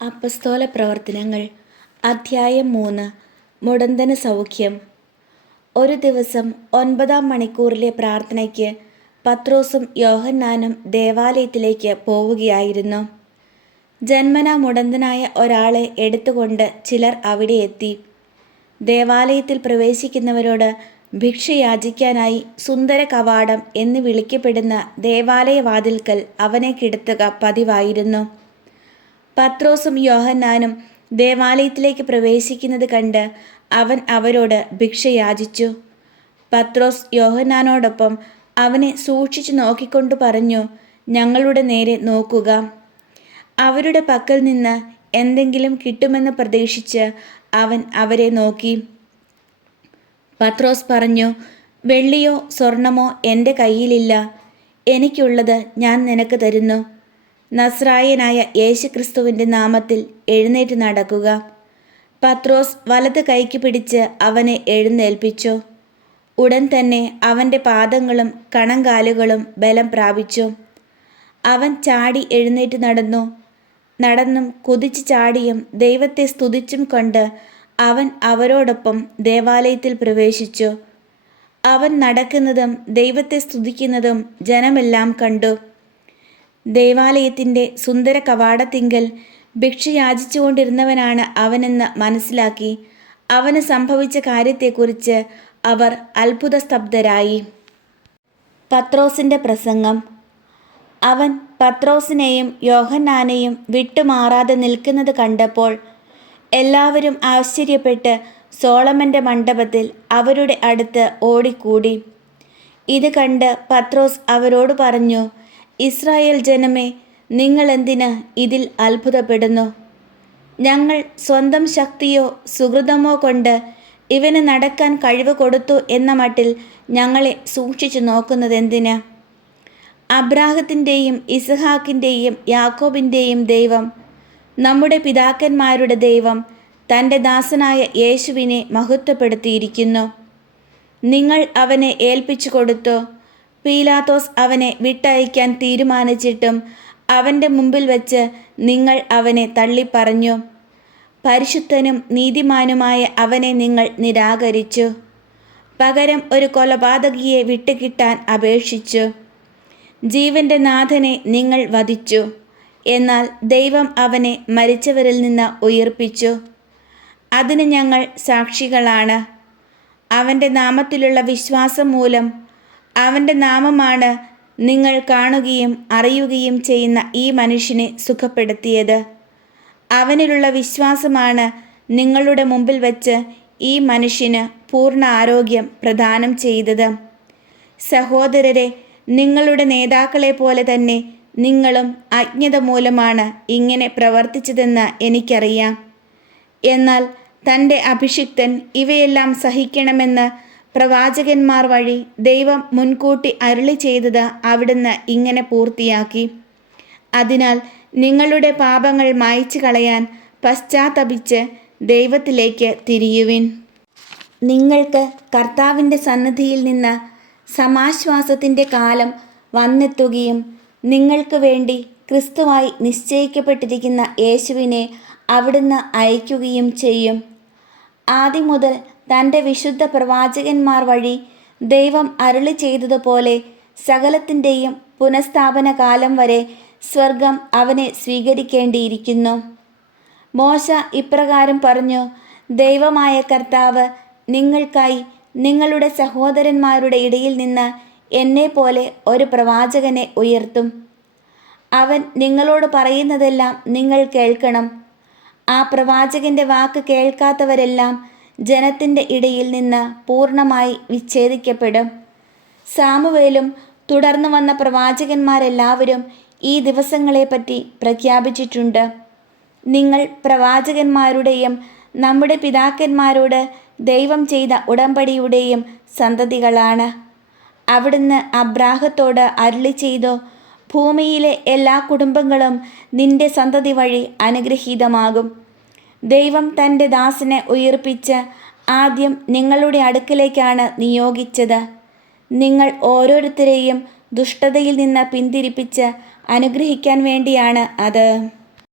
അപ്പസ്തോല പ്രവർത്തനങ്ങൾ അധ്യായം 3 മുടന്തന് സൗഖ്യം. ഒരു ദിവസം 9-ാം മണിക്കൂറിലെ പ്രാർത്ഥനയ്ക്ക് പത്രോസും യോഹന്നാനും ദേവാലയത്തിലേക്ക് പോവുകയായിരുന്നു. ജന്മനാ മുടന്തനായ ഒരാളെ എടുത്തുകൊണ്ട് ചിലർ അവിടെ എത്തി. ദേവാലയത്തിൽ പ്രവേശിക്കുന്നവരോട് ഭിക്ഷ യാചിക്കാനായി സുന്ദര കവാടം എന്ന് വിളിക്കപ്പെടുന്ന ദേവാലയവാതിൽക്കൽ അവനെ കിടത്തുക പതിവായിരുന്നു. പത്രോസും യോഹന്നാനും ദേവാലയത്തിലേക്ക് പ്രവേശിക്കുന്നത് കണ്ട് അവൻ അവരോട് ഭിക്ഷ യാചിച്ചു. പത്രോസ് യോഹന്നാനോടൊപ്പം അവനെ സൂക്ഷിച്ചു നോക്കിക്കൊണ്ടു പറഞ്ഞു, ഞങ്ങളുടെ നേരെ നോക്കുക. അവരുടെ പക്കൽ നിന്ന് എന്തെങ്കിലും കിട്ടുമെന്ന് പ്രതീക്ഷിച്ച് അവൻ അവരെ നോക്കി. പത്രോസ് പറഞ്ഞു, വെള്ളിയോ സ്വർണമോ എൻ്റെ കയ്യിലില്ല. എനിക്കുള്ളത് ഞാൻ നിനക്ക് തരുന്നു. നസ്രായനായ യേശുക്രിസ്തുവിൻ്റെ നാമത്തിൽ എഴുന്നേറ്റ് നടക്കുക. പത്രോസ് വലത് കൈക്ക് പിടിച്ച് അവനെ എഴുന്നേൽപ്പിച്ചു. ഉടൻ തന്നെ അവൻ്റെ പാദങ്ങളും കണങ്കാലുകളും ബലം പ്രാപിച്ചു. അവൻ ചാടി എഴുന്നേറ്റ് നടന്നും കുതിച്ചു ചാടിയും ദൈവത്തെ സ്തുതിച്ചും കൊണ്ട് അവൻ അവരോടൊപ്പം ദേവാലയത്തിൽ പ്രവേശിച്ചു. അവൻ നടക്കുന്നതും ദൈവത്തെ സ്തുതിക്കുന്നതും ജനമെല്ലാം കണ്ടു. ദേവാലയത്തിൻ്റെ സുന്ദര കവാടത്തിങ്കൽ ഭിക്ഷ യാചിച്ചുകൊണ്ടിരുന്നവനാണ് അവനെന്ന് മനസ്സിലാക്കി അവന് സംഭവിച്ച കാര്യത്തെക്കുറിച്ച് അവർ അത്ഭുതസ്തബ്ധരായി. പത്രോസിൻ്റെ പ്രസംഗം. അവൻ പത്രോസിനെയും യോഹന്നാനെയും വിട്ടുമാറാതെ നിൽക്കുന്നത് കണ്ടപ്പോൾ എല്ലാവരും ആശ്ചര്യപ്പെട്ട് സോളമൻ്റെ മണ്ഡപത്തിൽ അവരുടെ അടുത്ത് ഓടിക്കൂടി. ഇത് കണ്ട് പത്രോസ് അവരോട് പറഞ്ഞു, ഇസ്രായേൽ ജനമേ, നിങ്ങളെന്തിന് ഇതിൽ അത്ഭുതപ്പെടുന്നു? ഞങ്ങൾ സ്വന്തം ശക്തിയോ സുഹൃതമോ കൊണ്ട് ഇവന് നടക്കാൻ കഴിവ് കൊടുത്തു എന്ന മട്ടിൽ ഞങ്ങളെ സൂക്ഷിച്ചു നോക്കുന്നതെന്തിന്? അബ്രാഹത്തിൻ്റെയും ഇസഹാക്കിൻ്റെയും യാക്കോബിൻ്റെയും ദൈവം, നമ്മുടെ പിതാക്കന്മാരുടെ ദൈവം തൻ്റെ ദാസനായ യേശുവിനെ മഹത്വപ്പെടുത്തിയിരിക്കുന്നു. നിങ്ങൾ അവനെ ഏൽപ്പിച്ചു കൊടുത്തു. പീലാത്തോസ് അവനെ വിട്ടയക്കാൻ തീരുമാനിച്ചിട്ടും അവൻ്റെ മുമ്പിൽ വച്ച് നിങ്ങൾ അവനെ തള്ളിപ്പറഞ്ഞു. പരിശുദ്ധനും നീതിമാനുമായ അവനെ നിങ്ങൾ നിരാകരിച്ചു. പകരം ഒരു കൊലപാതകിയെ വിട്ടുകിട്ടാൻ അപേക്ഷിച്ചു. ജീവൻ്റെ നാഥനെ നിങ്ങൾ വധിച്ചു. എന്നാൽ ദൈവം അവനെ മരിച്ചവരിൽ നിന്ന് ഉയിർപ്പിച്ചു. അതിന് ഞങ്ങൾ സാക്ഷികളാണ്. അവൻ്റെ നാമത്തിലുള്ള വിശ്വാസം മൂലം, അവൻ്റെ നാമമാണ് നിങ്ങൾ കാണുകയും അറിയുകയും ചെയ്യുന്ന ഈ മനുഷ്യനെ സുഖപ്പെടുത്തിയത്. അവനിലുള്ള വിശ്വാസമാണ് നിങ്ങളുടെ മുമ്പിൽ വച്ച് ഈ മനുഷ്യന് പൂർണ്ണ ആരോഗ്യം പ്രദാനം ചെയ്തത്. സഹോദരരെ, നിങ്ങളുടെ നേതാക്കളെ പോലെ തന്നെ നിങ്ങളും അജ്ഞത മൂലമാണ് ഇങ്ങനെ പ്രവർത്തിച്ചതെന്ന് എനിക്കറിയാം. എന്നാൽ തൻ്റെ അഭിഷിക്തൻ ഇവയെല്ലാം സഹിക്കണമെന്ന് പ്രവാചകന്മാർ വഴി ദൈവം മുൻകൂട്ടി അരുളി ചെയ്തത് അവിടുന്ന് ഇങ്ങനെ പൂർത്തിയാക്കി. അതിനാൽ നിങ്ങളുടെ പാപങ്ങൾ മായ്ച്ചു കളയാൻ പശ്ചാത്തപിച്ച് ദൈവത്തിലേക്ക് തിരിയുവിൻ. നിങ്ങൾക്ക് കർത്താവിൻ്റെ സന്നിധിയിൽ നിന്ന് സമാശ്വാസത്തിൻ്റെ കാലം വന്നെത്തുകയും നിങ്ങൾക്ക് വേണ്ടി ക്രിസ്തുവായി നിശ്ചയിക്കപ്പെട്ടിരിക്കുന്ന യേശുവിനെ അവിടുന്ന് അയക്കുകയും ചെയ്യും. ആദ്യം മുതൽ തൻ്റെ വിശുദ്ധ പ്രവാചകന്മാർ വഴി ദൈവം അരുളി ചെയ്തതുപോലെ സകലത്തിൻ്റെയും പുനഃസ്ഥാപന കാലം വരെ സ്വർഗം അവനെ സ്വീകരിക്കേണ്ടിയിരിക്കുന്നു. മോശ ഇപ്രകാരം പറഞ്ഞു, ദൈവമായ കർത്താവ് നിങ്ങൾക്കായി നിങ്ങളുടെ സഹോദരന്മാരുടെ ഇടയിൽ നിന്ന് എന്നെപ്പോലെ ഒരു പ്രവാചകനെ ഉയർത്തും. അവൻ നിങ്ങളോട് പറയുന്നതെല്ലാം നിങ്ങൾ കേൾക്കണം. ആ പ്രവാചകൻ്റെ വാക്ക് കേൾക്കാത്തവരെല്ലാം ജനത്തിൻ്റെ ഇടയിൽ നിന്ന് പൂർണ്ണമായി വിച്ഛേദിക്കപ്പെടും. സാമുവേലും തുടർന്നു വന്ന പ്രവാചകന്മാരെല്ലാവരും ഈ ദിവസങ്ങളെപ്പറ്റി പ്രഖ്യാപിച്ചിട്ടുണ്ട്. നിങ്ങൾ പ്രവാചകന്മാരുടെയും നമ്മുടെ പിതാക്കന്മാരോട് ദൈവം ചെയ്ത ഉടമ്പടിയുടെയും സന്തതികളാണ്. അവിടുന്ന് അബ്രാഹത്തോട് അരുളി ചെയ്തു, ഭൂമിയിലെ എല്ലാ കുടുംബങ്ങളും നിന്റെ സന്തതി വഴി അനുഗ്രഹീതമാകും. ദൈവം തൻ്റെ ദാസനെ ഉയിർപ്പിച്ച് ആദ്യം നിങ്ങളുടെ അടുക്കലേക്കാണ് നിയോഗിച്ചത്. നിങ്ങൾ ഓരോരുത്തരെയും ദുഷ്ടതയിൽ നിന്ന് പിന്തിരിപ്പിച്ച് അനുഗ്രഹിക്കാൻ വേണ്ടിയാണ് അത്.